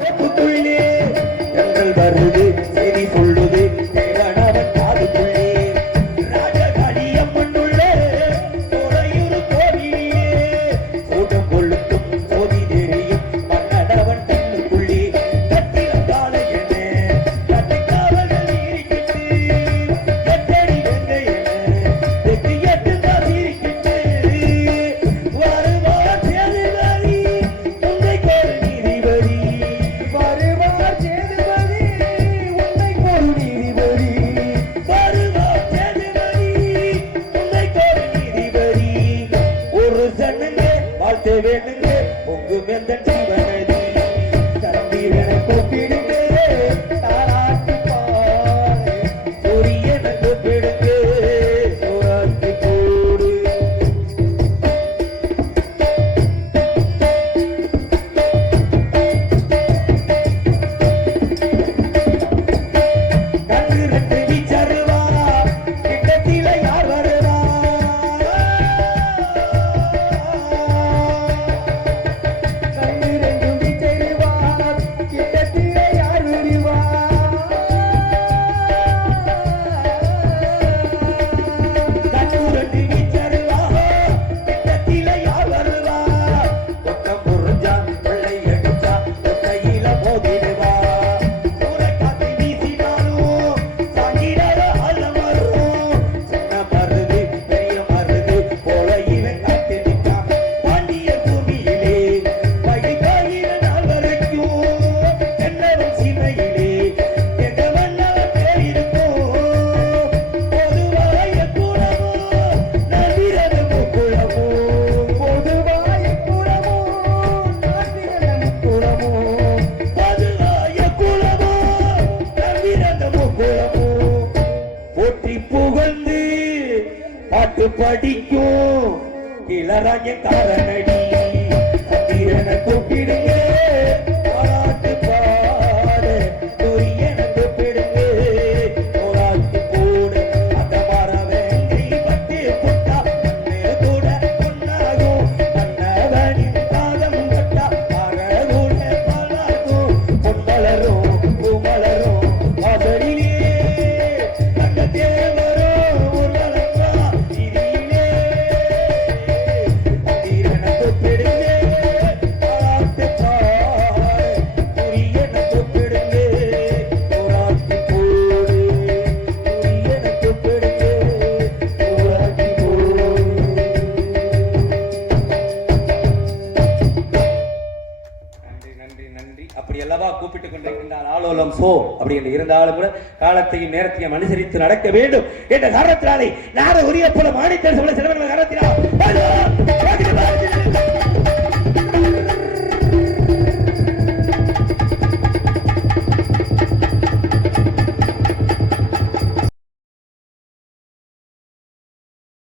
புத்துயிலே எங்கள் வருது மெதட்டே பொங்கு மெதட்டே பாட்டு படிக்கும். கிளராஜ காரணடி. சந்திரனை கூப்பிடுங்க அப்படி அல்லவா கூப்பிட்டுக் கொண்டிருக்கின்றார்? ஆலோலம் சோ அப்படி என்று இருந்தாலும் கூட காலத்தையும் நேரத்தையும் அனுசரித்து நடக்க வேண்டும் என்ற காரணத்தினாலே நார உரிய போல மாணித்தரசு சிலவர்கள் காரணத்தினால்.